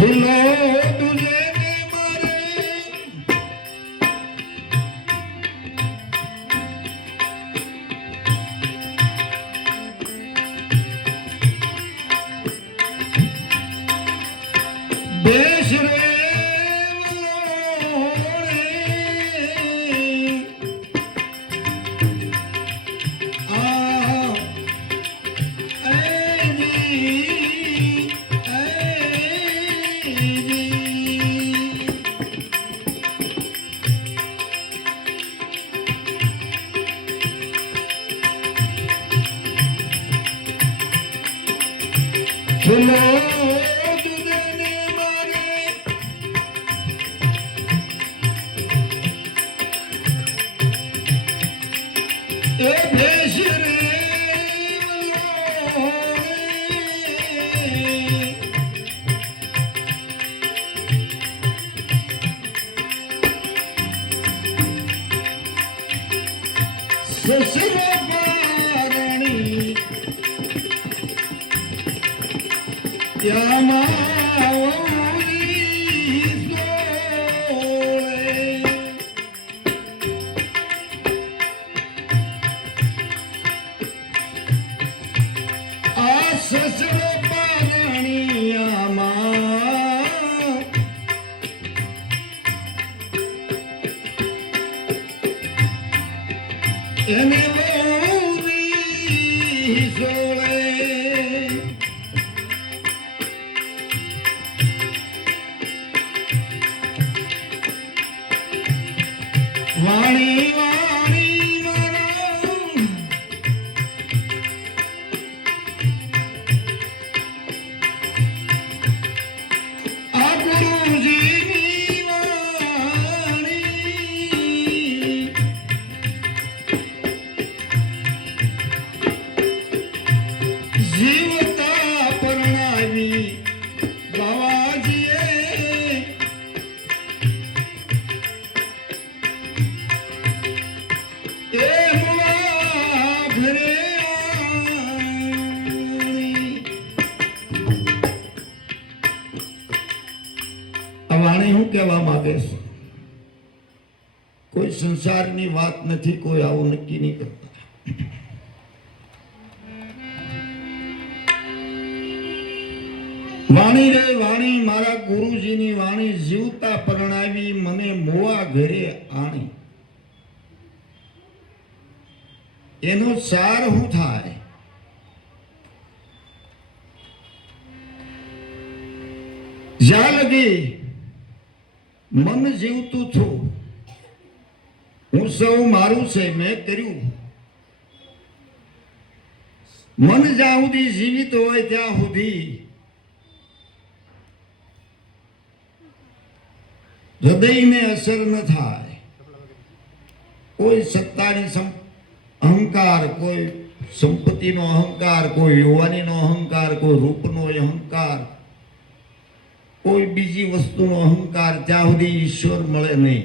झूलो तुझे मारे देश रे झूलो तुझने मारे ए देश रे ससुर बारणी यामावरी सोळे आ ससुर बारणी यामा એને વહુરી સોળે વાણી વાણી મારા આ ગુરુજીની વાણી જીવતા પરણાવી બાવાજીએ એ હુઆ ઘરે આણી. આ વાણી હું કહેવા માંગે છે? કોઈ સંસારની વાત નથી, કોઈ આવું નક્કી નહીં કરતા. વાણી રે વાણી મારા ગુરુજીની વાણી જીવતા પરણાવી મને મોવા ઘરે આણી. એનો સાર શું થાય? જ્યાં લગી મન જીવતું છું, હું સૌ મારું છે, મેં કર્યું. મન જ્યાં સુધી જીવિત હોય ત્યાં સુધી હૃદયને અસર ન થાય. કોઈ સત્તાની અહંકાર, કોઈ સંપત્તિનો અહંકાર, કોઈ યુવાનીનો અહંકાર, કોઈ રૂપનો અહંકાર, કોઈ બીજી વસ્તુનો અહંકાર, ત્યાં સુધી ઈશ્વર મળે નહીં.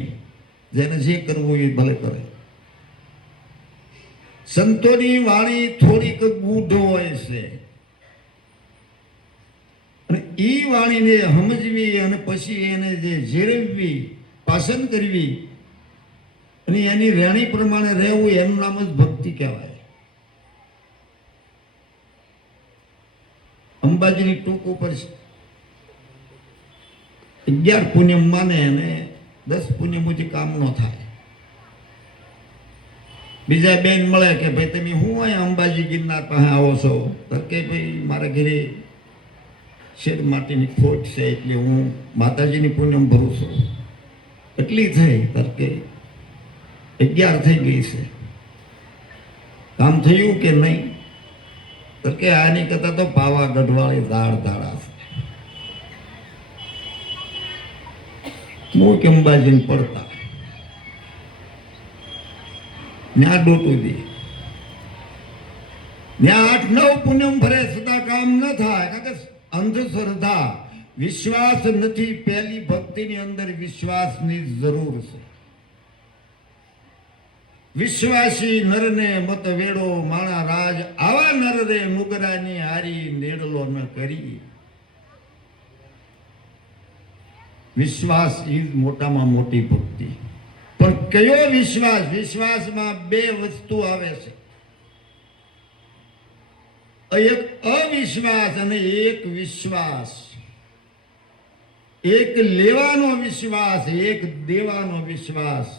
જેને જે કરવું એ ભલે કરે. સંતોની વાણી થોડીક ગૂઢ હોય છે અને એ વાણીને સમજવી અને પછી એને જે ઝેરવવી, પાસન કરવી અને એની રેણી પ્રમાણે રહેવું, એનું નામ જ ભક્તિ કહેવાય. અંબાજીની ટૂંક ઉપર 11 પુણ્યમ માને અને 10 પુણ્યમથી કામ ન થાય. બીજા બેન મળે કે ભાઈ તમે હું અહીંયા અંબાજી ગિરનાર પાસે આવો છો? તો કે ભાઈ મારા ઘરે શેર માટીની ખોટ છે એટલે હું માતાજીની પુણ્યમ ભરું છું. એટલી થઈ તરકે 11 થઈ ગઈ છે. કામ થયું કે નહીં? તરકે આની કરતા તો પાવાગઢવાળી દાળ દાડા છે. મૂક અંબાજીને પડતા ત્યાં ડોટું દે, ત્યાં 8-9 પુણ્યમ ભરે છતાં કામ ન થાય. કારણ કે અંધશ્રદ્ધા, વિશ્વાસ નથી. પહેલી ભક્તિની અંદર વિશ્વાસની જરૂર છે. વિશ્વાસી નરને મત વેડો માણા રાજ, આવા નર રે નુગરાની હારી નેડલો ન કરી. વિશ્વાસ એ જ મોટામાં મોટી ભક્તિ. પણ કયો વિશ્વાસ? વિશ્વાસમાં બે વસ્તુ આવે છે, એક અવિશ્વાસ અને એક વિશ્વાસ. એક લેવાનો વિશ્વાસ, એક દેવાનો વિશ્વાસ.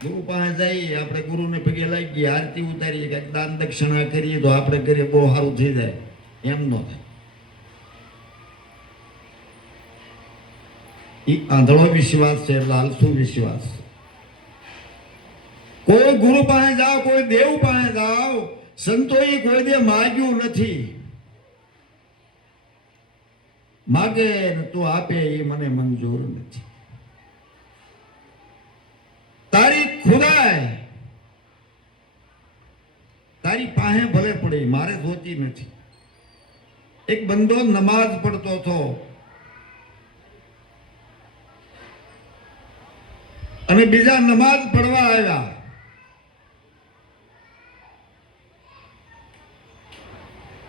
ગુરુ પાસે જઈએ, આપણે ગુરુને પગે લાગીએ, આરતી ઉતારીએ, કંઈક દાન દક્ષિણા કરીએ તો આપણે ઘરે બહુ સારું થઈ જાય, એમ ન થાય. એ આંધળો વિશ્વાસ છે, લાલસુ વિશ્વાસ. કોઈ ગુરુ પાસે જાઓ, કોઈ દેવ પાસે જાઓ, સંતોએ કોઈ દે માગ્યું નથી. માગે ને તું આપે એ મને મંજૂર નથી. તારી ખુદાય તારી પાસે ભલે પડે, મારે જોતી નથી. એક બંદો નમાઝ પડતો હતો અને બીજા નમાઝ પડવા આવ્યા.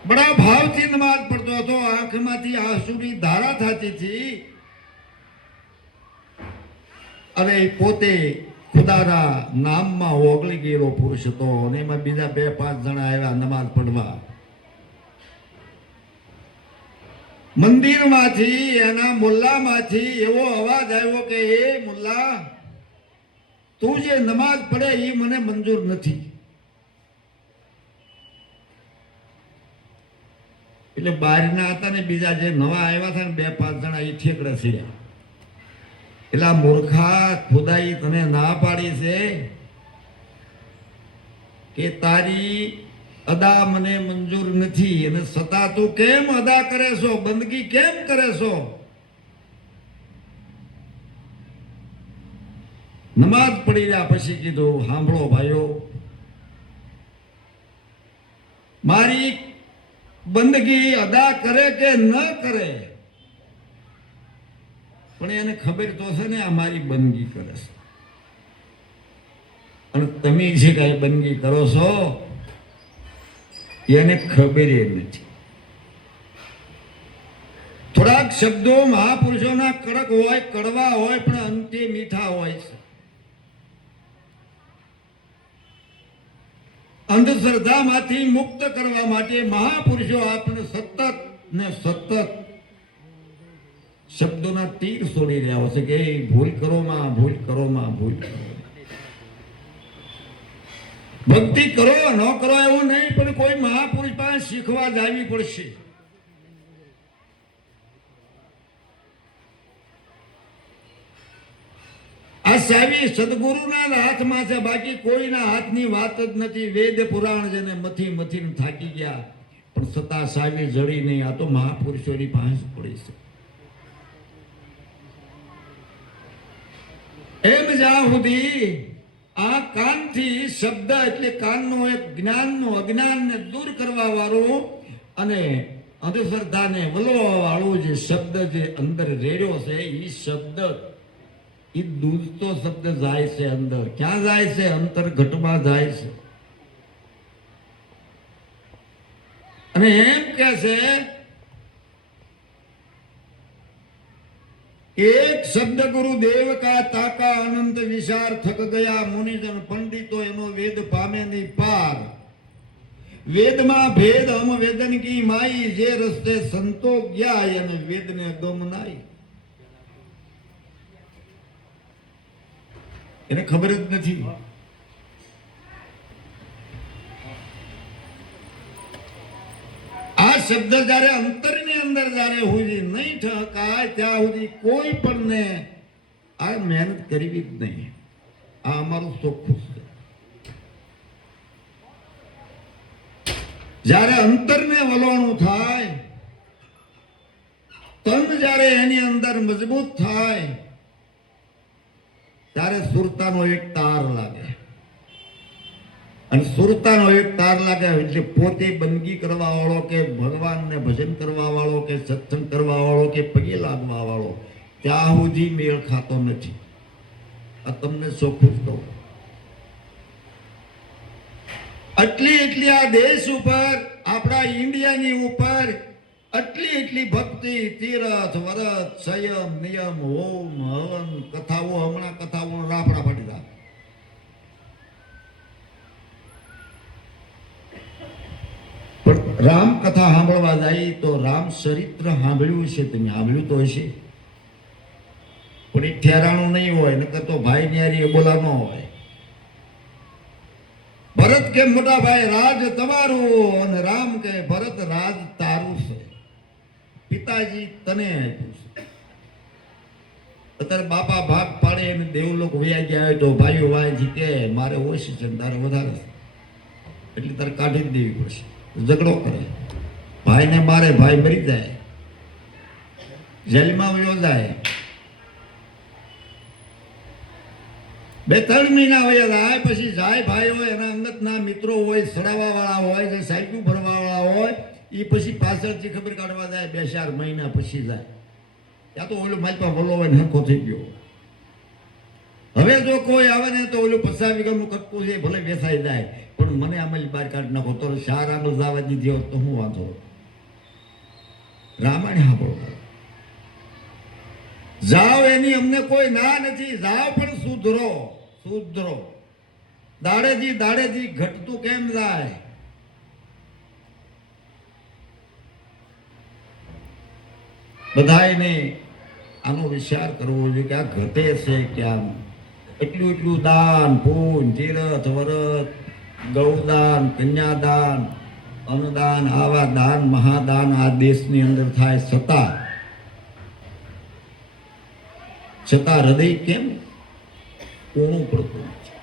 બડા ભાવથી નમાઝ પડતો હતો, આંખમાંથી આંસુની ધારા થતી હતી. અને પોતે ખુદાના નામમાં ઓગળી ગયેલો પુરુષ હતો અને એમાં બીજા 2-5 જણા આવ્યા નમાઝ પડવા. મંદિરમાંથી, એના મુલ્લામાંથી એવો અવાજ આવ્યો કે એ મુલ્લા, તું જે નમાઝ પડે એ મને મંજૂર નથી. એટલે બહારના હતા ને બીજા જે નવા આવ્યા હતા ને 2-5 જણા એ ઠેકડે સીડ્યા. એટલે મૂર્ખા, ખુદાઈ તને ના પાડી છે કે તારી અદા મને મંજૂર નથી, અને છતાં તું કેમ અદા કરે છો, બંદગી કેમ કરે છો? નમાઝ પડી રહ્યા પછી કીધું, સાંભળો ભાઈઓ, મારી બંદગી અદા કરે કે ન કરે, પણ એને ખબર તો છે ને આ મારી બંદગી કરે છે. અને તમે જે કઈ બંદગી કરો છો એને ખબર નથી. થોડાક શબ્દો મહાપુરુષોના કડક હોય, કડવા હોય, પણ અંતે મીઠા હોય છે. અંધશ્રદ્ધામાંથી મુક્ત કરવા માટે મહાપુરુષો આપણે સતત ને સતત શબ્દોના તીર છોડી રહ્યા છે કે ભૂલ કરો માં, ભૂલ કરો માં, ભૂલ કરો. ભક્તિ કરો ન કરો એવું નહીં, પણ કોઈ મહાપુરુષ પાસે શીખવા જાવી પડશે. આ સાવી સદગુરુના હાથમાં છે, બાકી કોઈના હાથની વાત જ નથી. વેદ પુરાણ જેને મથી મથીને થાકી ગયા, પણ છતાં સાવી જડી નહીં. આ તો મહાપુરુષોની પાસે પડી છે. એમ જ્યાં સુધી આ કાનથી શબ્દ એટલે કાનનો એક જ્ઞાનનો અજ્ઞાનને દૂર કરવા વાળું અને અંધશ્રદ્ધાને વલવા વાળું જે શબ્દ જે અંદર રેડ્યો છે, એ શબ્દ, એ દૂધતો શબ્દ જાય છે અંદર. ક્યાં જાય છે? અંતર્ઘટમાં જાય છે. અને એમ કે છે એક શબ્દ ગુરુદેવ કા તાકા અનંત વિચાર થક ગયા મુનિજન પંડિતો એનો વેદ પામે નહીં પાર. વેદમાં ભેદ હમ વેદન કી માઈ, જે રસ્તે સંતો ગયા અને વેદને ગમ નાઈ. એને ખબર જ નથી. આ શબ્દ જયારે અંતરની અંદર જયારે સુધી નહીં ઠકાય ત્યાં સુધી કોઈ પણ ને આ મહેનત કરવી જ નહીં. આ અમારું ચોખ્ખું છે. જયારે અંતરને વલણું થાય, તન જયારે એની અંદર મજબૂત થાય, ત્યારે સુરતાનો એક તાર લાગે. અને સુરતાનો એક તાર લાગે એટલે પોતે બંદગી કરવા વાળો કે ભગવાનને ભજન કરવા વાળો કે સત્સંગ કરવા વાળો કે પગે લાગવા વાળો ત્યાં સુધી મેળ ખાતો નથી. આ તમને ચોખ્ખું જ કહું. એટલી આ દેશ ઉપર, આપણા ઇન્ડિયાની ઉપર આટલી એટલી ભક્તિ, તીરથ, વરત, સંયમ, નિયમ, હોમ, હવન, કથાઓ, હમણાં કથાઓ રાફડા ફાટી જાય. પણ રામ કથા સાંભળવા જાય તો રામ ચરિત્ર સાંભળ્યું છે, તમે સાંભળ્યું તો હશે, પણ એ ઠેરાણું નહીં હોય, નકર તો ભાઈ ન્યારી એ બોલા ન હોય. ભરત કે મોટા ભાઈ રાજ તમારું, અને રામ કે ભરત રાજ તારું છે, પિતાજી તને આપ્યું છે. અત્યારે બાપા ભાગ પાડે અને દેવલોક વયા ગયા હોય તો ભાઈઓ વાયથી કે મારે ઓછી છે તારે વધારે છે, એટલે તારે કાઢી જ દેવી પડશે. ઝઘડો કરે, ભાઈને મારે, ભાઈ મરી જાય, જેલમાં વયો જાય, 2-3 મહિના વયા જાય, પછી જાય ભાઈ હોય એના અંગતના મિત્રો હોય, સડાવા વાળા હોય કે સાયકું ભરવા વાળા હોય, એ પછી પાછળથી ખબર કાઢવા જાય, 2-4 મહિના પછી જાય. ત્યાં તો ઓલું માલપા બોલો હોય હરખો થઈ ગયો. હવે જો કોઈ આવે ને તો ઓલું 50 વીઘાનું કટકું છે ભલે વેચાઈ જાય, પણ મને આમાં બહાર કાઢી નાખો તો 4 આંગળ જવા દીધી હોત તો હું વાંધો. રામાયણ સાંભળો, જાઓ એની અમને કોઈ ના નથી, જાઓ પણ સુધરો, સુધરો. દાડેથી ઘટતું કેમ જાય? બધાને આનો વિચાર કરવો જોઈએ કે આ ઘટે છે ક્યાં. એટલું દાન, પૂન, તીરથ, વ્રત, ગૌદાન, કન્યાદાન, અન્નદાન, આવા દાન મહાદાન આ દેશની અંદર થાય, છતાં હૃદય કેમ કોણું પડતું છે?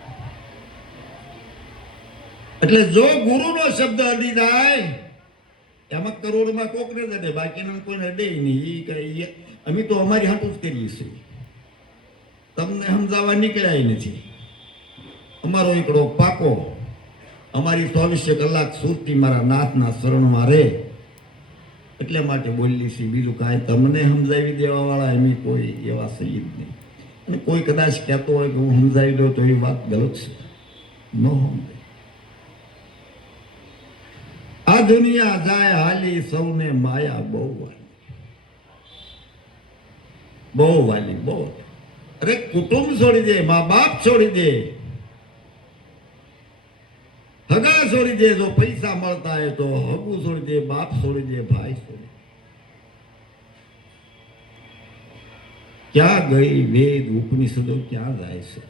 એટલે જો ગુરુનો શબ્દ અડી જાય, એમાં કરોડમાં કોકને અડે, બાકીના કોઈને અડે નહીં. અમે તો અમારી હાટું જ કરીએ છીએ, તમને સમજાવવા નીકળ્યા નથી. અમારો એકડો પાકો, અમારી 24 કલાક સુરતી મારા નાથના શરણમાં રહે, એટલે માટે બોલી છે. બીજું કાંઈ તમને સમજાવી દેવા વાળા એમ કોઈ એવા સહી જ નહીં. અને કોઈ કદાચ કહેતો હોય કે હું સમજાવી દઉં તો એ વાત ગલત છે, ન સમજાય. આ દુનિયા જાય હાલી, સૌને માયા બહુ વાલી, બહુ વાલી, બહુ. અરે કુટુંબ છોડી દે, મા બાપ છોડી દે, હગા છોડી દે, જો પૈસા મળતા હોય તો હગું છોડી દે, બાપ છોડી દે, ભાઈ છોડી દે. ક્યાં ગઈ વેદ ઉપનિષદો, ક્યાં જાય છે?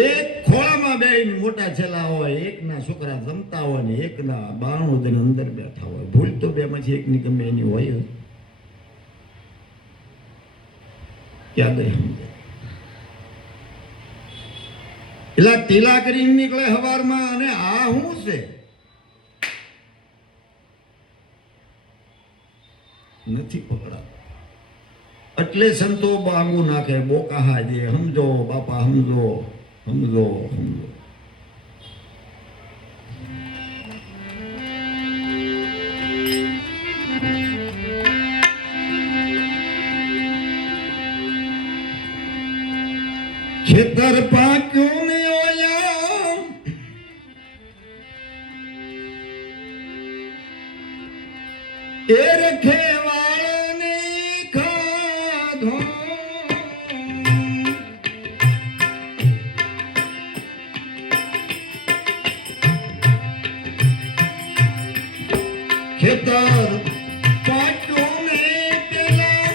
એક ખોળામાં બેહીને મોટા છેલ્લા હોય, એકના છોકરા જમતા હોય ને એકના 92 દિન અંદર બેઠા હોય. ભૂલ તો બેમાંથી એકની ગમે એની હોય. ક્યાં ગઈ સમજે? એટલે ટીલા કરીને નીકળે હવારમાં, અને આ શું છે? નથી પકડાતો. એટલે સંતો બાંગુ નાખે, બોકાહા દે, સમજો બાપા, સમજો, સમજો, સમજો. ખેતર પાક્યું ને ઓયા, એ રખે વાળને ખાધો, ખેતર પાક્યું ને પેલા,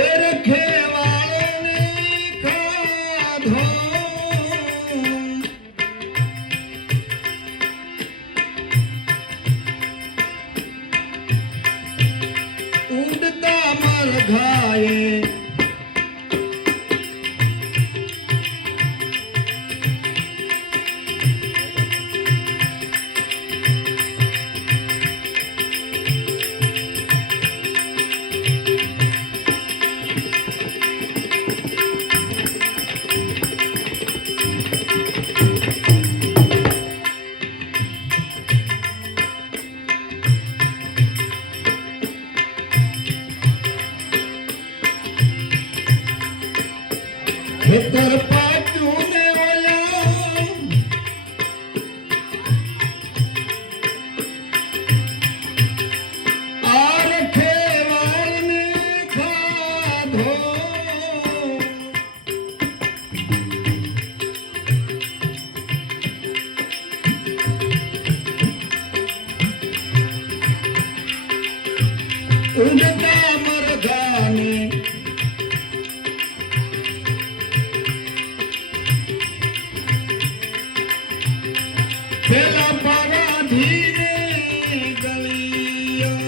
એ રખે વાળને ખાધો, ઉડતા મરઘાએ ખેતર પાક્યું ને ઓલા આર ખેવાળને ખાધો ઊંઘતા મરઘાને પેલા પાવા ધીરે ગળિયો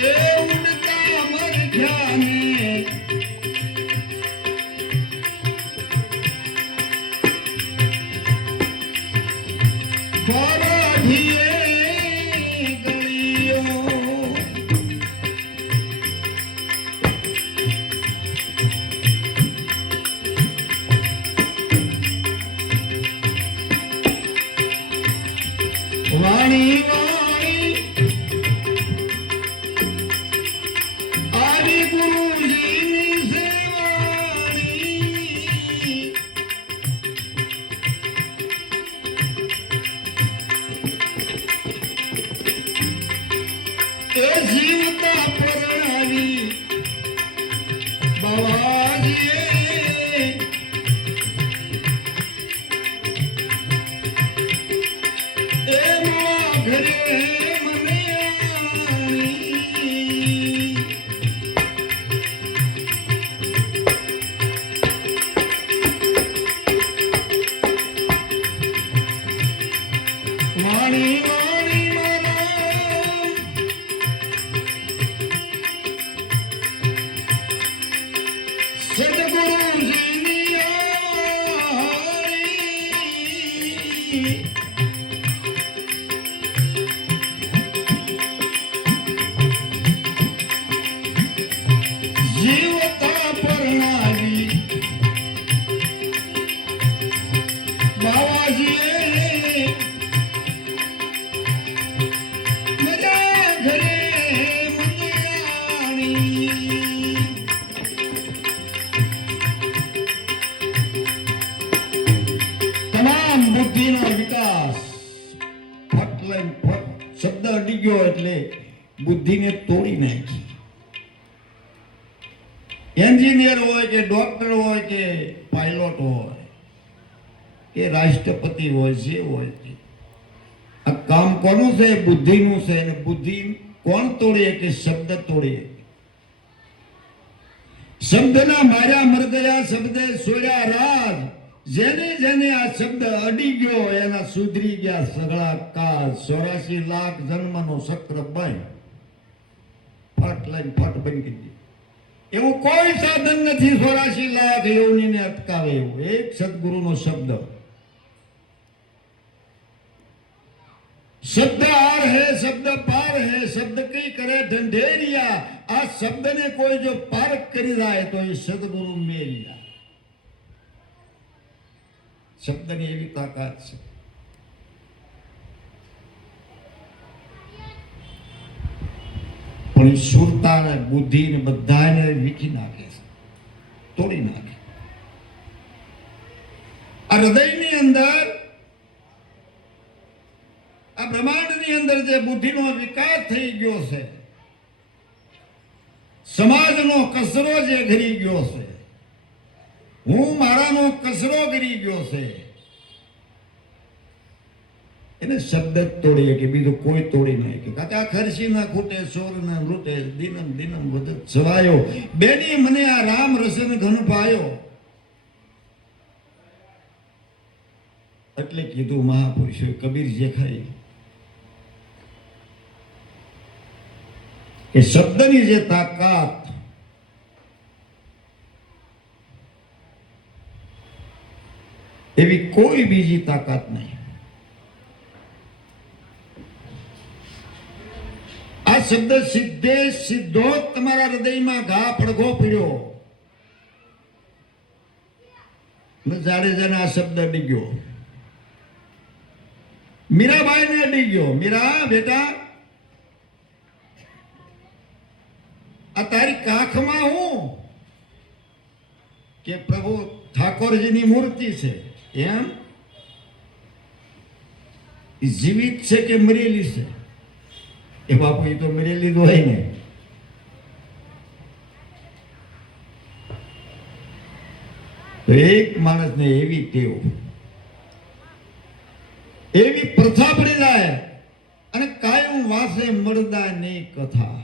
એ ઊંઘતા મરઘાને પાવા ધીરે ગળિયો વાણી વાણી આદિ ગુરુજીની સેવાણી એ જીવતા પરણાવી બાવાજીએ ઘરે મને વાણી વાણી મારા સદગુરુજીની આરી જીવતા પરણાવી બાવાજીએ મારા ઘરે મંગળાણી તમામ બુદ્ધિનો વિકાસ ફટ લઈને ફટ શબ્દ અડી ગયો એટલે બુદ્ધિને તોડી નાખી. એન્જિનિયર હોય કે ડોક્ટર હોય કે પાયલોટ હોય કે રાષ્ટ્રપતિ હોય જે હોય છે, આ કામ કોનું છે? બુદ્ધિનું છે. અને બુદ્ધિ કોણ તોડે કે શબ્દ તોડે? શબ્દના માર્યા મરગયા શબ્દે સોળ્યા રાજ. જેને જેને આ શબ્દ અડી ગયો એના સુધરી ગયા સગળા કાજ. 84 લાખ જન્મનો ચક્ર બંધ ફટ લઈને ફટ બંધ કરી દીધું. એવું કોઈ સાધન નથી 84 લાખ યોનિને અટકાવે એવું. એક સદગુરુનો શબ્દ. શબ્દ આર હે શબ્દ પાર હે શબ્દ કઈ કરે ઢંઢેરિયા. આ શબ્દને કોઈ જો પાર કરી જાય તો એ સદગુરુ મેરિયા. શબ્દની એવી તાકાત છે. પણ સુરતા ને બુદ્ધિ ને બધાને વીખી નાખે છે, તોડી નાખે. આ હૃદયની અંદર, આ બ્રહ્માંડની અંદર જે બુદ્ધિનો વિકાસ થઈ ગયો છે, સમાજનો કચરો જે ઘરી ગયો છે, હું મારાનો કચરો ઘરી ગયો છે, એને શબ્દ જ તોડીએ કે બીજું કોઈ તોડી નહીં. કે કાકા ખર્ચી ના ખૂટે સોર ના લૂટે દિનમ દિનમ વધત છવાયો. બેની મને આ રામ રસન ઘન પાયો. એટલે કીધું મહાપુરુષો કબીર જેખાઈ કે શબ્દની જે તાકાત એવી કોઈ બીજી તાકાત નહીં. આ શબ્દ સીધે સીધો તમારા હૃદયમાં ઘા પડઘો પીડ્યો. જાડેજાને આ શબ્દ અડી ગયો, મીરાબાઈને અડી ગયો. મીરા બેટા આ તારી કાખમાં હું કે પ્રભુ ઠાકોરજીની મૂર્તિ છે એમ જીવિત છે કે મરેલી છે? એ બાપુ એ તો મરેલી જ હોય ને. તો એક માણસને એવી ટેવ, એવી પ્રથા પડી જાય અને કાયમ વાસે મરદાની કથા,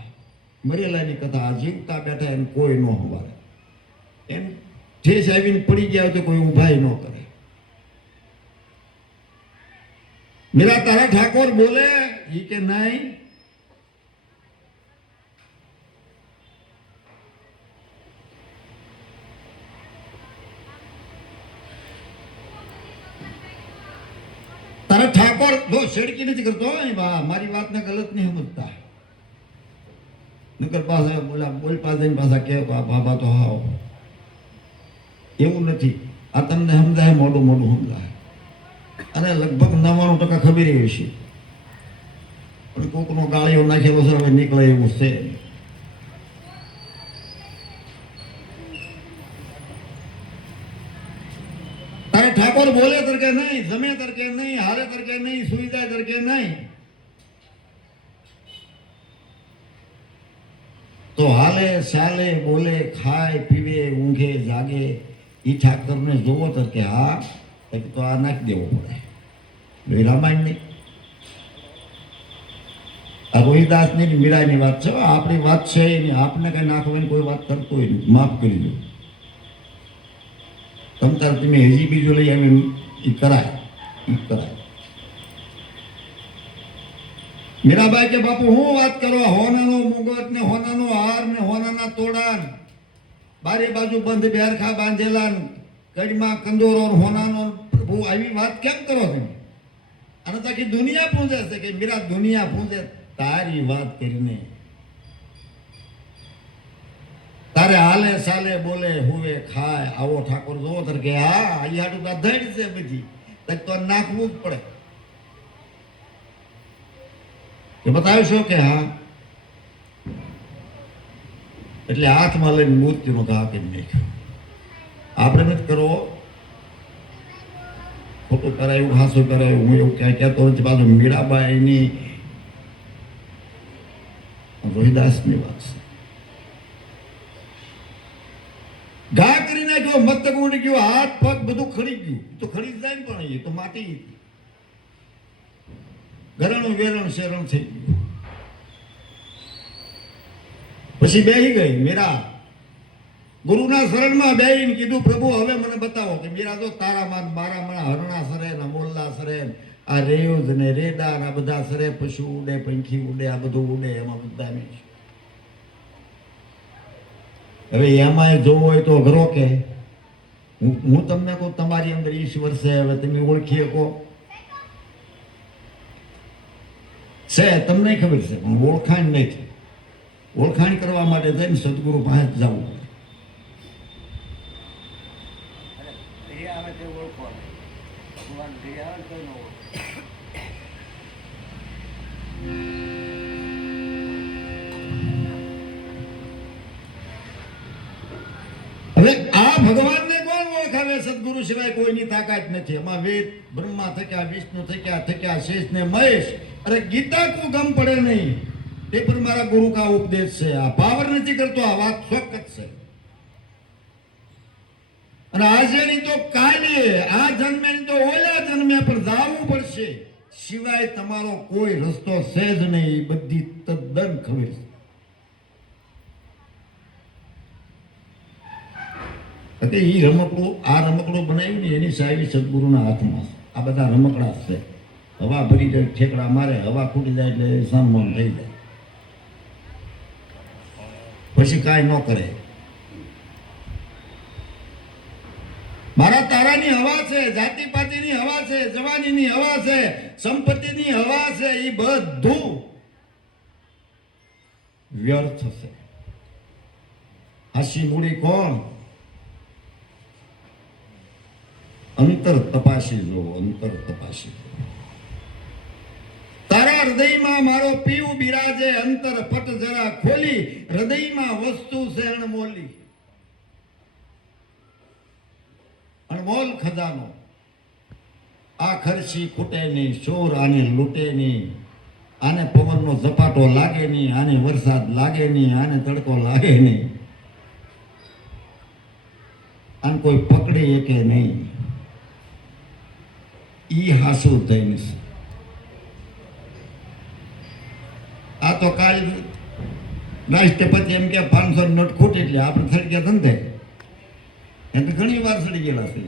મરેલાની કથા. જીવતા બેઠા એમ કોઈ ન સંભાળે, એમ ઠેસ આવીને પડી ગયા તો કોઈ ઉભા ન કરે. મેરા તારા ઠાકોર બોલે ઈ કે નહીં? તારા ઠાકોર જો છેડકી નથી કરતો, મારી વાતને ગલત નહીં સમજતા. નકર પાસે બોલ પાસે પાછા કે બાબા તો હાવ એવું નથી. આ તમને સમજાય, મોડું મોડું સમજાય, અને લગભગ 99% ખબર એવી છે. પણ કોકનો ગાળીઓ નાખેલો છે, હવે નીકળે એવું છે. તારે ઠાકોર બોલે તરકે નહીં, જમે તરકે નહીં, હારે તરકે નહીં, સુઈ જાય તરકે નહીં. તો હાલે ચાલે બોલે ખાય પીવે ઊંઘે જાગે ઈ ઠાકરને જોવો તરકે હા તો આ નાખી દેવો પડે. રામાયણ નહીં, આ રોહિદાસની મીરાની વાત છે. આપણી વાત છે એની આપને કઈ નાખવાની કોઈ વાત કરતો હોય નહીં, માફ કરી દો. તમતાર તમે હજી બીજું લઈ આવી એ કરાય, મીરાબાઈ કે બાપુ હું વાત કરો, હોનાનો મુગટ ને હોનાનો હાર ને હોનાના તોડા, બારે બાજુ બંધ બેરખા બાંધેલા, કડીમાં કંદોરો હોનાનો, પ્રભુ આવી વાત કેમ કરો તમે? અને તાકી દુનિયા પૂજે છે કે મીરા દુનિયા પૂજે. તારી વાત કરીને તારે હાલે ચાલે બોલે હુવે ખાય આવો ઠાકોર જોવો તર કે હા અહીંયા તો ધડ છે બધી, તો નાખવું જ પડે. કે બતાવશો કે હા, એટલે હાથમાં લઈને મૂર્તિનો ઘા કરી નાખ્યો. આપણે નથી કરવો, ખોટું કરાયું, હાસું કરાયું, હું એવું ક્યાંય કહેતો નથી. પાછું મીરાબાઈની રોહિદાસની વાત છે. ઘા કરી નાખ્યો, મસ્તક ઉડી ગયો, હાથ પગ બધું ખડી ગયું. તો ખડી જાય ને, પણ એ તો માટી ઘરણું વેરણ શેરણ થઈ ગયું. પછી બેહી ગઈ મીરા, ગુરુના શરણમાં બેહીને કીધું પ્રભુ હવે મને બતાવો કે મીરા તો તારા મારા મને હરણા સરે ને મોલ્લા સરે, આ રેયુજ ને રેડા આ બધા સરે, પશુ ઉડે, પંખી ઉડે, આ બધું ઉડે, એમાં બધા નહીં. હવે એમાં જોવું હોય તો ઘરો કે હું તમને કહું તમારી અંદર ઈશ્વર છે, હવે તમે ઓળખી શકો છે, તમને ખબર છે, પણ ઓળખાણ નથી. ઓળખાણ કરવા માટે જઈને સદગુરુ પાસે જવું પડે. હવે આ ભગવાનને કોણ ઓળખાવે? સદગુરુ સિવાય કોઈની તાકાત નથી. એમાં વેદ બ્રહ્મા થક્યા, વિષ્ણુ થક્યા, શેષ ને મહેશ. અરે ગીતા કો ગમ પડે નહીં, તે પણ મારા ગુરુ કા ઉપદેશ છે. આ પાવર નથી કરતો, આ વાત ચોક્કસ છે. અને આજે નહીં તો કાલે, આ જન્મે નહીં તો ઓલા જન્મે પણ જાવું પડશે. સિવાય તમારો કોઈ રસ્તો છે જ નહીં. બધી તદ્દન ખબર છે. એ રમકડું, આ રમકડું બનાવ્યું ને એની સાહેબી સદગુરુના હાથમાં. આ બધા રમકડા છે. હવા ભરી જાય, ઠેકડા મારે, હવા ખૂટી જાય એટલે સામન થઈ જાય, પછી કાંઈ ન કરે. મારા તારાની હવા છે, જાતિ પાતિની હવા છે, જવાનીની હવા છે, સંપત્તિની હવા છે, એ બધું વ્યર્થ છે. હાસી મૂડી કોણ? અંતર તપાસી જો, અંતર તપાસી. તારા હૃદયમાં મારો પીવું બિરાજે, અંતર પટ જરા ખોલી, હૃદયમાં વસ્તુ શેણ મોલી. અનમોલ ખજાનો આ ખર્ચી ખૂટે નહીં, ચોર આને લૂંટે નહીં, આને પવનનો ઝપાટો લાગે નહીં, આને વરસાદ લાગે નહીં, આને તડકો લાગે નહીં, આને કોઈ પકડે કે નહીં. ઈ હાસુ થઈને આ તો કાલ રાષ્ટ્રપતિ એમ કે 500 નોટ ખૂટે એટલે આપણે થડી ગયા ધંધે. એ તો ઘણી વાર સડી ગયેલા છે.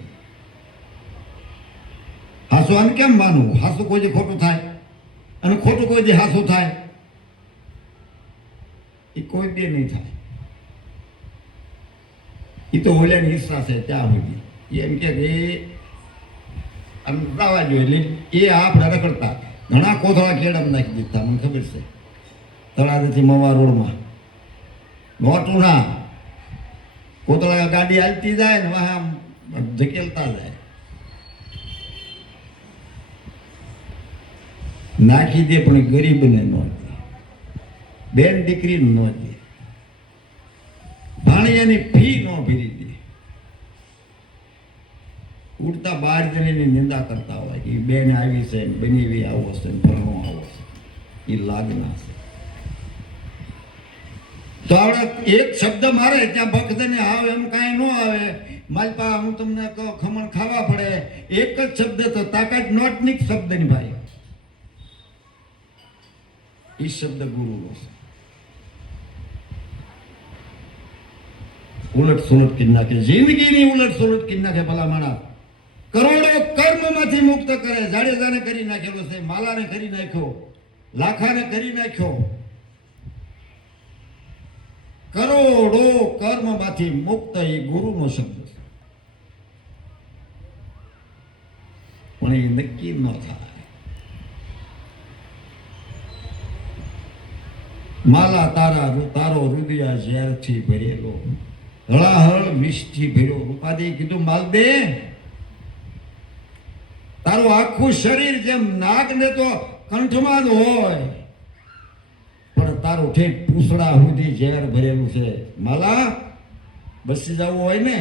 હાસુ આને કેમ માનવું? હાસુ કોઈ દી ખોટું થાય અને ખોટું કોઈ દી હાસુ થાય? એ કોઈ દે નહીં થાય. એ તો ઓલ્યાની હિસ્સા છે ત્યાં સુધી એમ કે આમ દાવા જોઈએ એટલે એ આપણે રખડતા ઘણા કોથળા કેળમ નાખી દીધા. મને ખબર છે તળાવેથી મવા રોડમાં નોટું ના કોથળા ગાડી હાલતી જાય ને વાહ ધકેલતા જાય, નાખી દે પણ ગરીબને ન દે, બેન દીકરીને ન દે, ભાણિયાની ફી ન ભરી દે. ઉડતા 12 જણીની નિંદા કરતા હોય કે બેન આવી છે, બનેવી આવો છે, ભણો આવો છે, એ લાગના છે. તો આપણે એક શબ્દ મારે ત્યાં ભક્તને આવે એમ કાંઈ ન આવે. માલપા હું તમને કહું ખમણ ખાવા પડે, એક જ શબ્દ તો તાકાત નોટની શબ્દની ભાઈ, એ શબ્દ ગુરુનો છે. ઉલટ સુલટ કરી નાખે, જિંદગીની ઉલટ સુલટ કરી નાખે. ભલા માણા કરોડો કર્મમાંથી મુક્ત કરે. જાડેજાને કરી નાખેલો છે, માલાને કરી નાખ્યો, લાખાને કરી નાખ્યો. કરોડો કર્મમાંથી મુક્ત એ ગુરુનો શબ્દ છે. પણ એ નક્કી ન થાય. માલા તારો હૃદય ઝેરથી ભરેલો, હળાહળ વિષથી ભર્યો. રૂપાદે કીધું માલ દે, તારું આખું શરીર જેમ નાગને તો કંઠમાં જ હોય, પણ તારું ઠેક પૂછડા સુધી ઝેર ભરેલું છે. માલા બસી જવું હોય ને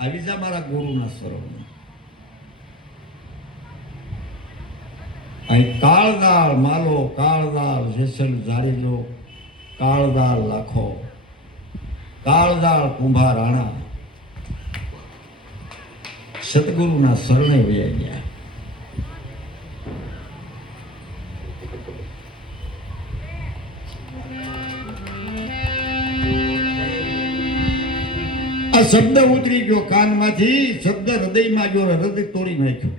આવી જા મારા ગુરુના શરણમાં. અહીં કાળદાળ માલો, કાળદાળ જેસલ ઝાડીલો, કાળદાળ લાખો, કાળદાળ કુંભાર રાણા સતગુરુના શરણે વયા ગયા. આ શબ્દ ઉતરી ગયો કાનમાંથી, શબ્દ હૃદયમાં ગયો, હૃદય તોડી નાખ્યું.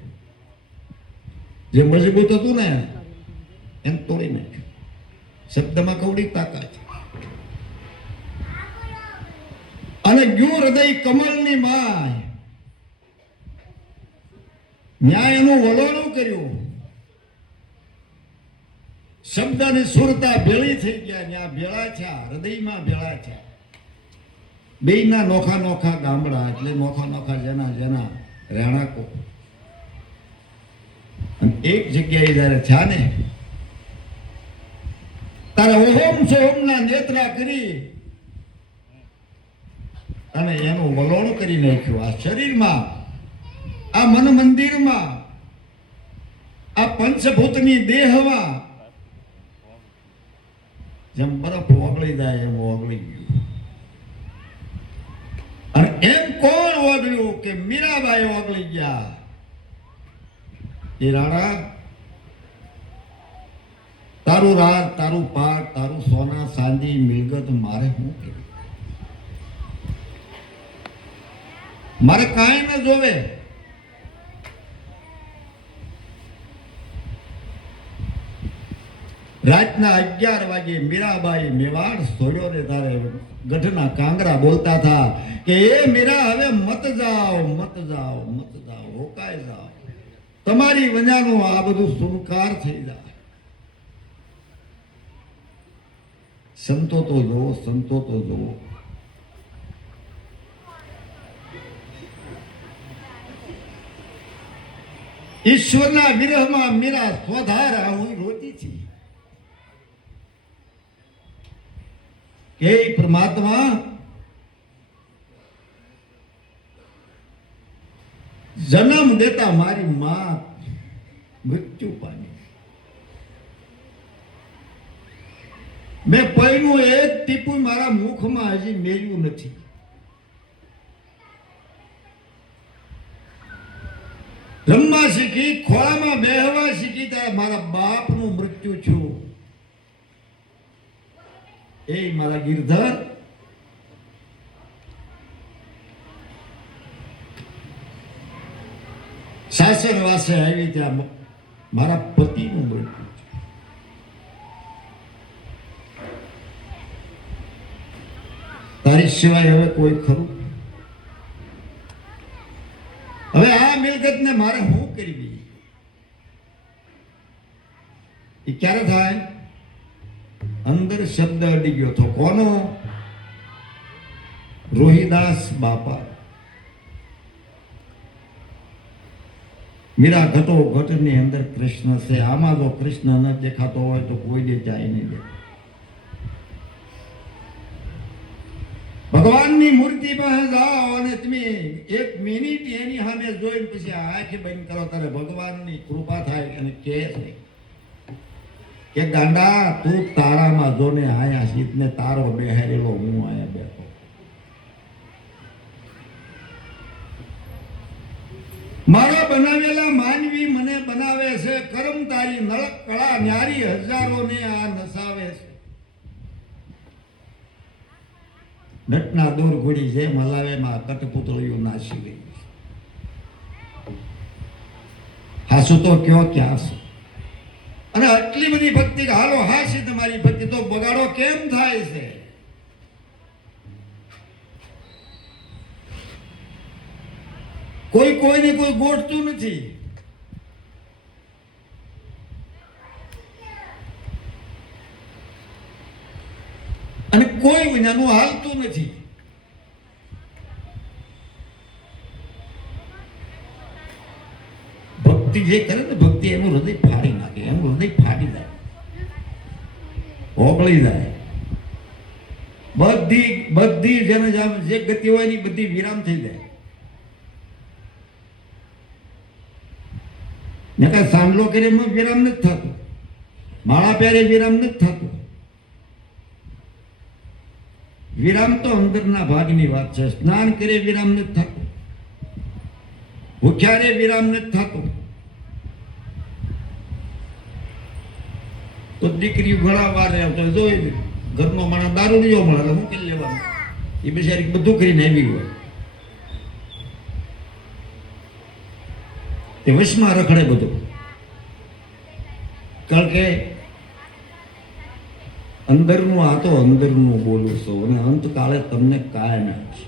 જે મજબૂત હતું ને એને તોડી નાખ્યું. શબ્દમાં કવડી તાકાત. અને ગયું હૃદય કમળની માય, ન્યાય એનું વલોણું કર્યું. શબ્દ અને સુરતા ભેળી થઈ ગયા, ત્યાં ભેળા છે, હૃદયમાં ભેળા છે. બેયના નોખા નોખા ગામડા, એટલે નોખા નોખા જેના જેના રહેણાંકો એક જગ્યાએ જયારે થયા ને તારે ઓહોમ સોહમના નેત્રા કરી અને એનું વલોણું કરી નાખ્યું. આ શરીરમાં, આ મન મંદિરમાં, આ પંચભૂતની દેહમાં જેમ બરફ ઓગળી જાય એમ ઓગળી ગયું. અને એમ કોણ ઓગળ્યું કે મીરાબાઈ ઓગળી ગયા. એ રાણા તારું રાત, તારું પાક, તારું સોના ચાંદી મિલકત મારે શું કર્યું? મારે કાંઈ ન જોવે. રાતના 11 વાગે મીરાબાઈ મેવાડ છોડ્યો ને તારે ગઢના કાંગરા બોલતા હતા કે એ મીરા હવે મત જાઓ, મત જાઓ, મત જાઓ, રોકાઈ જાઓ, તમારી વજાનું આ બધું સુનકાર થઈ જાય. સંતો તો જુઓ, સંતો તો જુઓ. ઈશ્વરના વિરહમાં મીરા સ્વધારા હું રોતી હતી કે પરમાત્મા જન્મ દેતા મારી માં મૃત્યુ પામી, મેં પૈનું એક ટીપું મારા મુખમાં હજી મેળ્યું નથી. રમવા શીખી, ખોળામાં બેહવા શીખી ત્યારે મારા બાપનું મૃત્યુ થયું. એ મારા ગિરધર સાસર વાસે આવી ત્યાં મારા પતિનું મૃત્યુ. તારી સિવાય હવે કોઈ ખરું? હવે આ મિલકતને મારે શું કરવી? એ ક્યારે થાય? અંદર શબ્દ અડી ગયો તો કોનો? રોહિદાસ બાપા. મીરા ઘટો ઘટની અંદર કૃષ્ણ છે. આમાં જો કૃષ્ણ ન દેખાતો હોય તો કોઈને જાય નહીં દે. ભગવાનની મૂર્તિ પાસે જાઓ અને તમે એક મિનિટ એની સામે જોઈને પછી આંખ બંધ કરો ત્યારે ભગવાનની કૃપા થાય અને કહે છે કે ગાંડા તું તારામાં જોને આયા સીતને તારો બેહારેલો હું આયા બેઠો. મારા બનાવેલા માનવી મને બનાવે છે. કરમ તારી નળક કળા ન્યારી હજારોને આ નસાવે છે. નટના દૂર ઘોડી જે મલાવે માં કટપુતળિયું નાસી ગઈ. હાસુ તો કયો ક્યાં છે? અને આટલી બધી ભક્તિ હાલો હાસી તમારી ભક્તિ તો બગાડો કેમ થાય છે? કોઈ કોઈને કોઈ ગોઠતું નથી. અને કોઈ વિનાનું હાલતું નથી. ભક્તિ જે કરે ને ભક્તિ એનું હૃદય ફાડી નાખે. એનું હૃદય ફાડી જાય, ઓગળી જાય. બધી બધી જેને જે ગતિ હોય ની બધી વિરામ થઈ જાય. નકર સાંડલો કરે વિરામ નથી થતો, માળા પહેરે વિરામ નથી થતો. વિરામ તો અંદરના ભાગની વાત છે. સ્નાન કરે વિરામ નથી થતો, ભૂખ્યારે વિરામ નથી થતો. તો દીકરી ઘણા વાર જોઈ ઘરનો માણસ દારૂ લીધો મળે શું કરી લેવાનું? એ બિચારી બધું કરીને આવી હોય તે વશમાં રખડે બધું. કારણ કે અંદરનું આ તો અંદરનું બોલું છું અને અંતકાળે તમને કાંઈ નથી.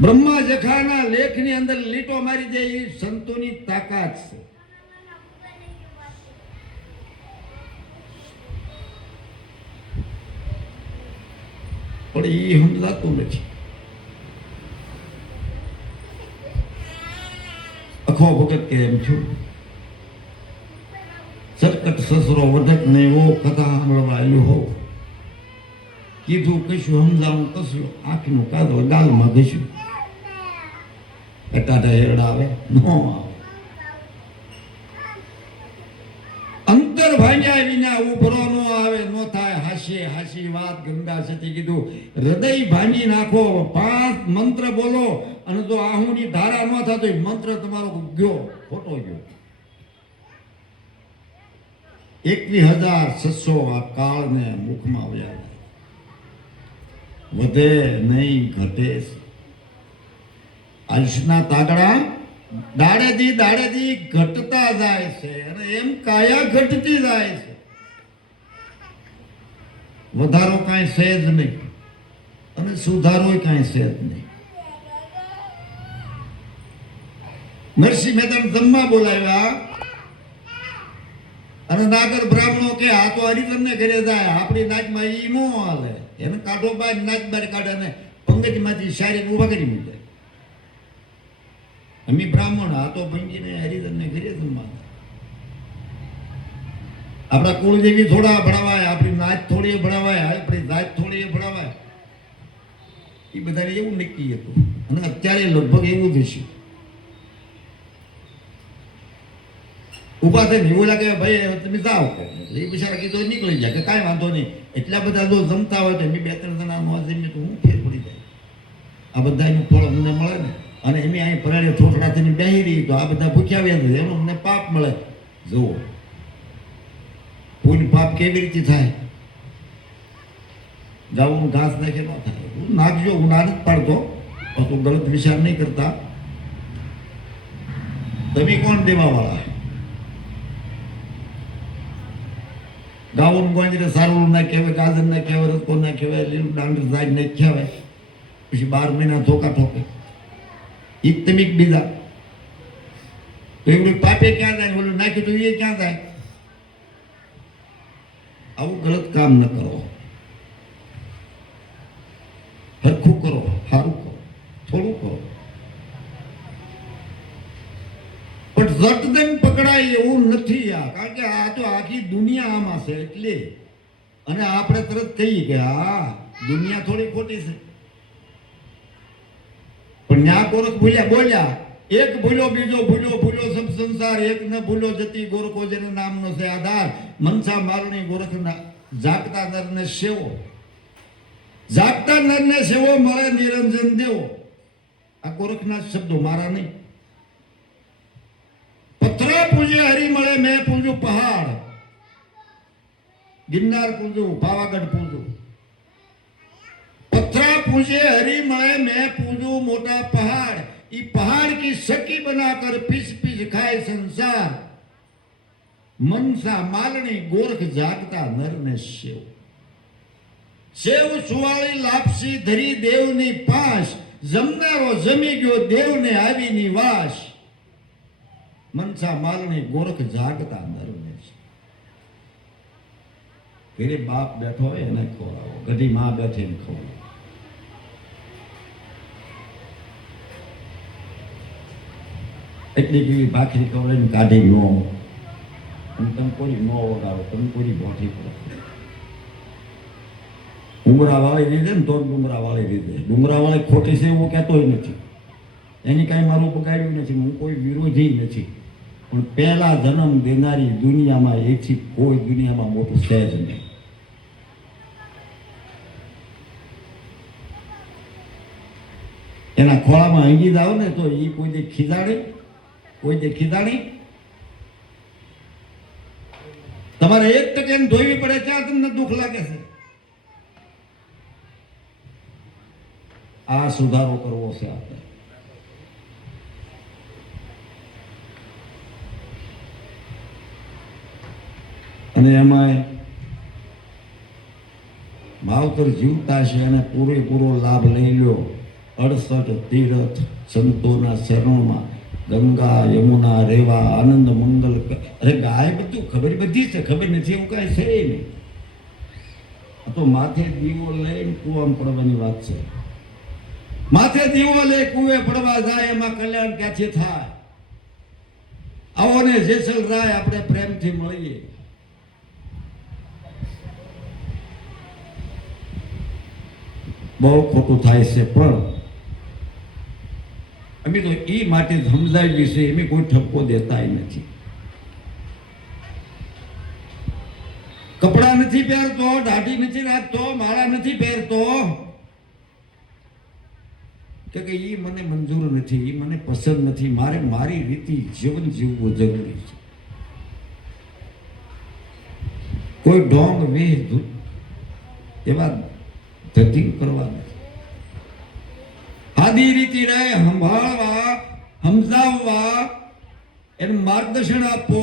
બ્રહ્મા જખાના લેખની અંદર લીટો મારી દે એ સંતોની તાકાત છે. પણ એ સમજાતું નથી. અખો ભગત કે એમ છું સરકટ સસરો વધક ને એવો કથા સાંભળવા આવ્યો હોવ. કીધું કશું સમજાવું કસલો આંખનું કાદો ગાલમાં ઘસ્યું. એટાટા હેરડા આવે ન આવે. અંતર ભાંગ્યા વિના ઉભરો ન આવે ન થાય. હાસી હાસી વાત ગંગા સતી કીધું હૃદય ભાંગી નાખો. 5 મંત્ર બોલો અને જો આહુની ધારા ન થતો મંત્ર તમારો ગયો ખોટો ગયો. 21,600 આ કાળને મુખમાં આવ્યા. વધે નહીં ઘટે. આયુષના તાગડા દાડેથી ઘટતા જાય છે અને એમ કાયા ઘટતી જાય છે. વધારો કાંઈ છે જ નહીં અને સુધારો કાંઈ છે જ નહીં. નરસિંહ મહેતાને જમવા બોલાવ્યા અને નાગર બ્રાહ્મણો કે આ તો હરિજનને ઘરે જાય, આપણી નાચમાં ઈ નો હાલે. એને કાઢો બાર નાચ બાર કાઢે ને પંગજમાંથી શાયરી ઉભા કરી મૂકે. અમે બ્રાહ્મણ, આ તો ભંગીને હરિજનને ઘરે જમવા. આપણા કુળદેવી થોડા ભણાવાય, આપણી નાચ થોડી ભણાવાય, આપણી જાત થોડી ભણાવાય. એ બધાને એવું નક્કી હતું અને અત્યારે લગભગ એવું જ છે. ઉભા થઈને એવું લાગે ભાઈ તમે જાઓ, એ બિચારા કીધું નીકળી જાય કે કાંઈ વાંધો નહીં. એટલા બધા જો જમતા હોય તો બે ત્રણ જણા નો જમીએ તો હું ફેર પડી જાય. આ બધા એનું ફળ અમને મળે ને, અને એમ અહીં પરાડે થોડા થઈને બેસી રહી તો આ બધા ભૂખ્યા વ્યા એનું અમને પાપ મળે. જુઓ પૂન પાપ કેવી રીતે થાય? જાવું ઘાસ નાખે ન થાય. હું નાખજો, હું ના નથી પાડતો, તો ગલત વિચાર નહીં કરતા. તમે કોણ દેવા વાળા? ગાઉન ગોંજરે સારું ના કહેવાય, ગાજર ના કહેવાય, રસકો ના કહેવાય, લીલું ડાંગર સાજ ના કહેવાય. પછી 12 મહિના ધોકા ઠોકે ઈ તમે બીજા. તો એવડું પાપે ક્યાં જાય? ઓલું નાખ્યું તો એ ક્યાં જાય? આવું ગલત કામ ન કરો. હરખું કરો, સારું કરો, થોડું કરો. પણ ઝટદન પકડાય એવું નથી આ, કારણ કે આ તો આખી દુનિયા આમાં છે એટલે. અને આપણે તરત કહીએ કે હા દુનિયા થોડી ખોટી છે. પણ ન્યા ગોરખ બોલ્યા, એક ભૂલો બીજો ભૂલો સબ સંસાર, એક ન ભૂલો જતી ગોરખો જેને નામનો છે આધાર. મનસા મારણી ગોરખના જાગતા નરને સેવો, જાગતા નરને સેવો મળે નિરંજન દેવો. આ ગોરખના શબ્દો મારા નહીં. પથરા પૂજે હરી મળે મેં પૂજું પહાડ, ગિરનાર પૂજું, પાવાગઢ પૂજું. પથરા પૂજે હરી મળે મેં પૂજું મોટા પહાड़, ई पहाड़ की सकी बनाकर पीस पीस खाए संसार. मनसा मालनी गोरख जागता नर ने सेव, सेव सुवाળી લાપસી ધરી દેવની પાસ, જમનારો જમી ગયો દેવને આવી નિવાસ. મનસા માલની ગોરખ જાગતા નર ને સેવ. ઘરે બાપ બેઠો હોય એને ખવડાવો, ગધી માં બેઠી ને ખવડાવો. એટલી કેવી ભાખરી ખવડાવીને કાઢી નો, તમે કોઈ નો વગાડો, તમે કોઈ ભોઠી પડો. ડુંગરા વાળી રીતે ને તો ડુંગરા વાળી રીતે. ડુંગરા વાળી ખોટી છે એવું કહેતોય નથી, એની કાંઈ મારું બગાડ્યું નથી, હું કોઈ વિરોધી નથી. પણ પહેલા જન્મ દેનારી દુનિયામાં એથી કોઈ દુનિયામાં મોટું છે જ નહીં. એના ખોળામાં હંગી જાવ ને તો એ કોઈ દે ખીજાડે, કોઈ દે ખીજાણી. તમારે 1% ધોવી પડે ત્યાં તમને દુઃખ લાગે છે. આ સુધારો કરવો છે આપણે. અને એમાં માવતર જીવતા છે એને પૂરેપૂરો લાભ લઈ લ્યો. 68 તીર્થ સંતોના શરણોમાં, ગંગા યમુના રેવા આનંદ મંગલ. અરે ગાય બધું ખબર બધી છે, ખબર નથી એવું કાંઈ છે નહીં. તો માથે દીવો લઈને કુવામાં પડવાની વાત છે. માથે દીવો લે કુએ પડવા જાય, એમાં કલ્યાણ ક્યાંથી થાય? આવો ને જેસલ રાય આપણે પ્રેમથી મળીએ. બહુ ખોટું થાય છે, પણ અમે તો એ માટે સમજાવી છે, એમ કોઈ ઠપકો દેતા નથી. કપડા નથી પહેરતો, દાઢી નથી રાખતો, માળા નથી પહેરતો કે એ મને મંજૂર નથી, એ મને પસંદ નથી. મારે મારી રીતે જીવન જીવવું જરૂરી છે. કોઈ ઢોંગ વેહ એવા ધતિંગ કરવા નથી. આદી રીતિ રહે સંભાળવા, સમજાવવા, એને માર્ગદર્શન આપો.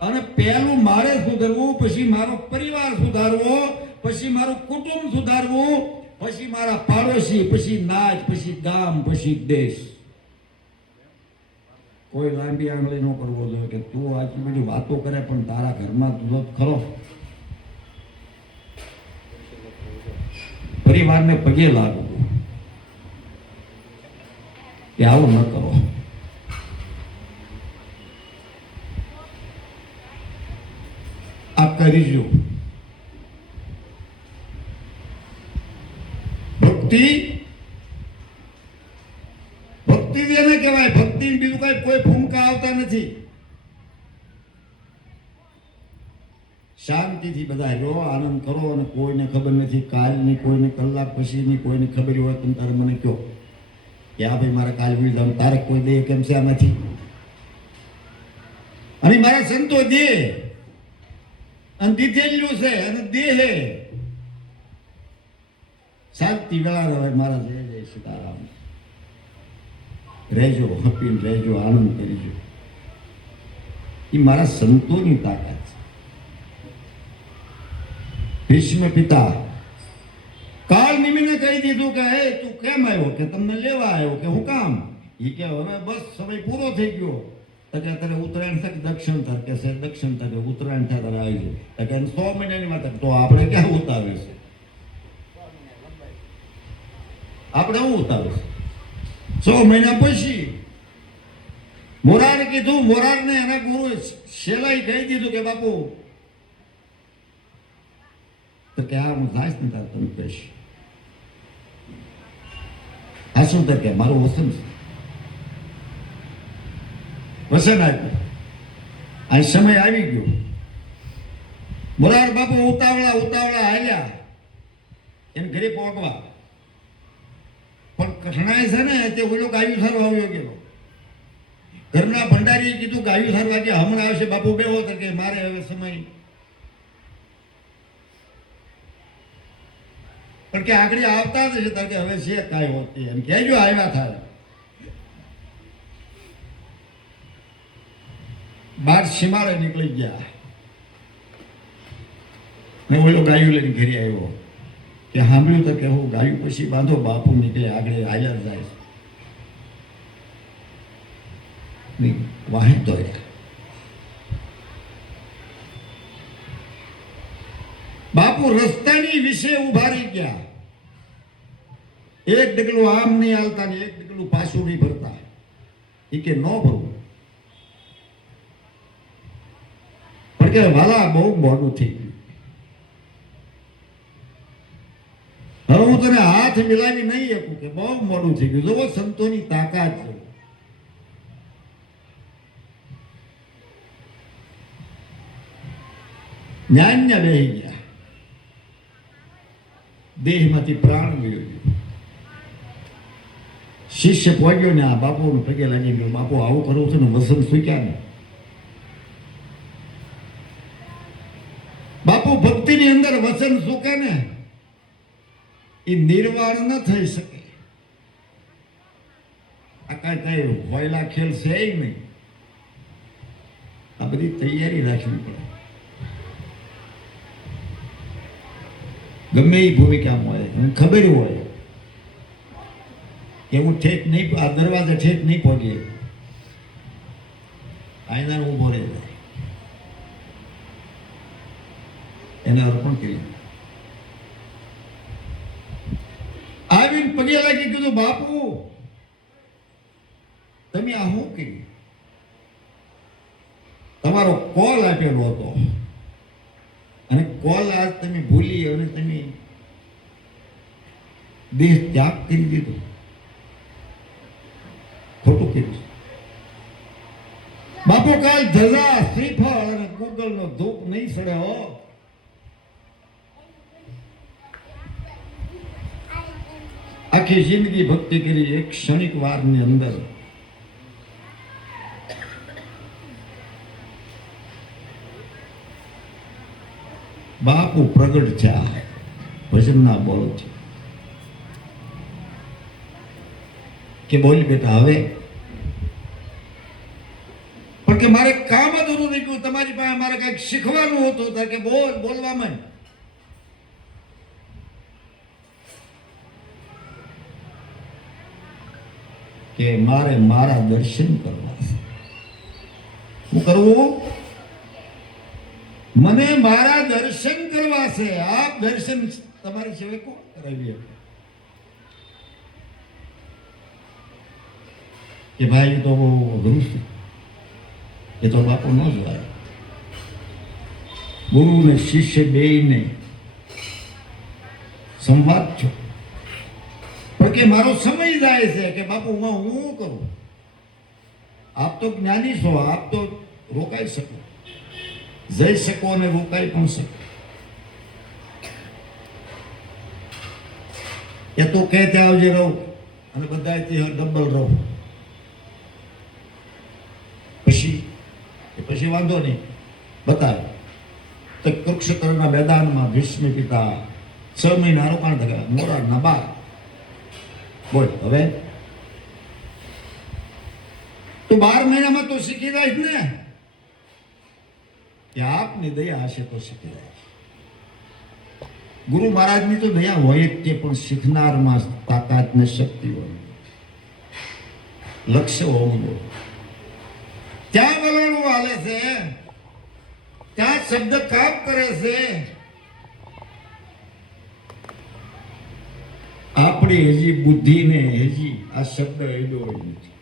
અને પહેલું મારે સુધરવું, પછી મારો પરિવાર સુધારવો, પછી મારું કુટુંબ સુધારવું, પછી મારા પાડોશી, પછી નાચ, પછી ગામ, પછી દેશ. કોઈ લાંબી આંગળી ન કરવો જોઈએ કે તું આટલી બધી વાતો કરે પણ તારા ઘરમાં તું ખરો. પરિવારને પગે લાગવું કે આવું ન કરો. કરજો. ભક્તિ ભક્તિ જેને કહેવાય, ભક્તિ બીજું કઈ કોઈ ફૂંકા આવતા નથી. શાંતિથી બધા રહો, આનંદ કરો, અને કોઈને ખબર નથી કાલની, કોઈને કલાક પછીની, કોઈને ખબર હોય તમે તારે મને કહો કે આ ભાઈ મારે કાલ ભૂલી જવાનું, તારે કોઈ દે કેમ છે આમાંથી? અને મારા સંતો દે અને દીધેલું છે અને દેહે શાંતિ વેળા રહે. મારા જય જય સીતારામ. રહેજો, હપીને રહેજો, આનંદ કરીજો. એ મારા સંતોની તાકાત છે. ભીષ્મ પિતા કાળ નિમિને કહી દીધું કે હે તું કેમ આવ્યો? કે તમને લેવા આવ્યો. કે હું કામ? એ કે હવે બસ સમય પૂરો થઈ ગયો. તો કે અત્યારે ઉત્તરાયણ થાય દક્ષિણ તર કે છે, દક્ષિણ તકે ઉત્તરાયણ થાય ત્યારે આવી જાય. કે 100 મહિનાની વાત. તો આપણે ક્યાં ઉતાવે છે? આપણે શું ઉતાવે છે? 100 મહિના પછી મોરાર કીધું, મોરારને એના ગુરુ શેલાઈ કહી દીધું કે બાપુ તો કે આ હું જાઈશ ને તારે તમે કહીશ. આ શું તો કે મારું વસન છે, વસન આપ્યું. આ સમય આવી ગયો. મોરાર બાપુ ઉતાવળા ઉતાવળા હાલ્યા એને ઘરે પહોંચવા. પણ કઠણાઈ છે ને તે ઓલો ગાયું સારું આવ્યો ગયો. ઘરના ભંડારીએ કીધું ગાયું સારું વાગે હમણાં આવશે બાપુ બેહો. તો કે મારે હવે સમય. પણ કે આગળ આવતા જ છે કે હવે છે કાંઈ હોતી એમ કહેજો આવ્યા થાય. બાર સીમાડે નીકળી ગયા ને ઓલો ગાયું લઈને ઘરે આવ્યો. કે સાંભળ્યું તો કે હું ગાયું પછી બાંધો. બાપુ નીકળે આગળ હાજર જાય. વાહે દોડ્યા. બાપુ રસ્તાની વિશે ઉભા રહી ગયા. એક ડગલું આમ નહીં હાલતા ને એક ડગલું પાછું નહીં ભરતા. એ કે ન ભરવું. પણ કે વાલા બહુ મોડું થઈ ગયું. હવે હું તને હાથ મિલાવી નહીં શકું કે બહુ મોડું થઈ ગયું. જોવો સંતોની તાકાત છે. જ્ઞાનના બેહી ગયા. દેહમાંથી પ્રાણ ગયો. શિષ્ય પહોંચ્યો ને આ બાપુને પગે લાગી ગયો. બાપુ આવું કરવું છે ને વસન શીખ્યા ને. બાપુ ભક્તિની અંદર વચન સુકે ને એ નિર્વાણ ન થઈ શકે. આ કઈ હોયલા ખેલ છે નહીં. આ બધી તૈયારી રાખવી પડે. ગમે એ ભૂમિકામાં હોય મને ખબર હોય કે હું ઠેક નહીં, આ દરવાજા ઠેક નહીં પહોંચે. આયના ઉભો રહે એને અર્પણ કરી. આવીને પગે લાગી કીધું બાપુ તમે આ શું કર્યું? તમારો કોલ આપેલો હતો અને કોલ આજ તમે ભૂલી અને તમે દેહ ત્યાગ કરી દીધો. ખોટું કર્યું. બાપુ કાલ ધજા શ્રીફળ અને ગૂગલ નો ધૂપ નહીં સડે હો. આખી જિંદગી ભક્તિ કરી. એક ક્ષણિક વારની અંદર બાપુ પ્રગટ થયા. ભજનના બોલ છે કે બોલ બેટા હવે. પણ કે મારે કામ અધૂરું રહી ગયું. તમારી પાસે મારે કઈક શીખવાનું હતું. કે બોલ બોલવામાં કે મારે મારા દર્શન કરવા છે. શું કરવું? મને મારા દર્શન કરવા છે. આપ દર્શન તમારી સેવા કોણ કરાવી શકે? કે ભાઈ તો બહુ અઘરું છે. એ તો બાપુ ન જોવાય. ગુરુ ને શિષ્ય બેયને સંવાદ છો. પણ કે મારો સમય જાય છે કે બાપુ હું કરું. આપ તો જ્ઞાની છો, આપ તો રોકાઈ શકો, જઈ શકો અને રોકાઈ પણ શકો. એ તો કે ત્યાં આવજે રહું અને બધા ડબલ રહું. પછી વાંધો નહીં, બતાવે તો કુરુક્ષેત્રના મેદાનમાં ભીષ્મ પિતા 6 મહિના રોકાણ થયા, મોરા નબા. બોલ હવે તું 12 મહિનામાં તો શીખી જાય ને, કે આપની દયા હશે તો શીખી જાય. ગુરુ મહારાજની તો દયા હોય જ તે, પણ શીખનારમાં તાકાત ને શક્તિ હોય, લક્ષ્ય હોવું જોઈએ. ત્યાં વલણું હાલે છે, ત્યાં શબ્દ કામ કરે છે. આપણી હજી બુદ્ધિને હજી આ શબ્દ એડો નથી.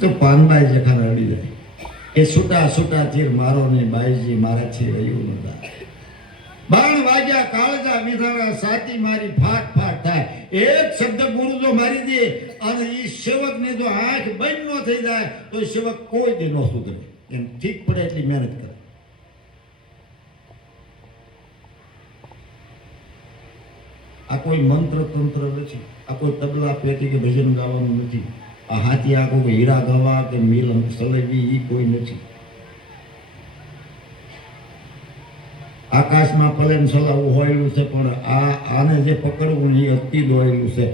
તો પાનબાઈ જખા રડી જાય, એ છૂટા છૂટા તીર મારો ને બાઈજી મારાથી રહ્યું નતા. બાણ વાગ્યા કાળજા વિધાણા સાતી મારી ફાટ ફાટ થાય. એક શબ્દ ગુરુ જો મારી દે અને એ સેવક ને જો આંખ બંધ ન થઈ જાય તો સેવક કોઈ દી ન સુધરે. એમ ઠીક પડે એટલી મહેનત કરે. આ કોઈ મંત્ર તંત્ર નથી, આ કોઈ તબલા પેટી કે ભજન ગાવાનું નથી, આ હાથી આખો કે હીરા ગાવા કે મિલન સલેવી એ કોઈ નથી. આકાશમાં પ્લેન ચલાવવું હોયેલું છે, પણ આને જે પકડવું એ અતિ દોરેલું છે.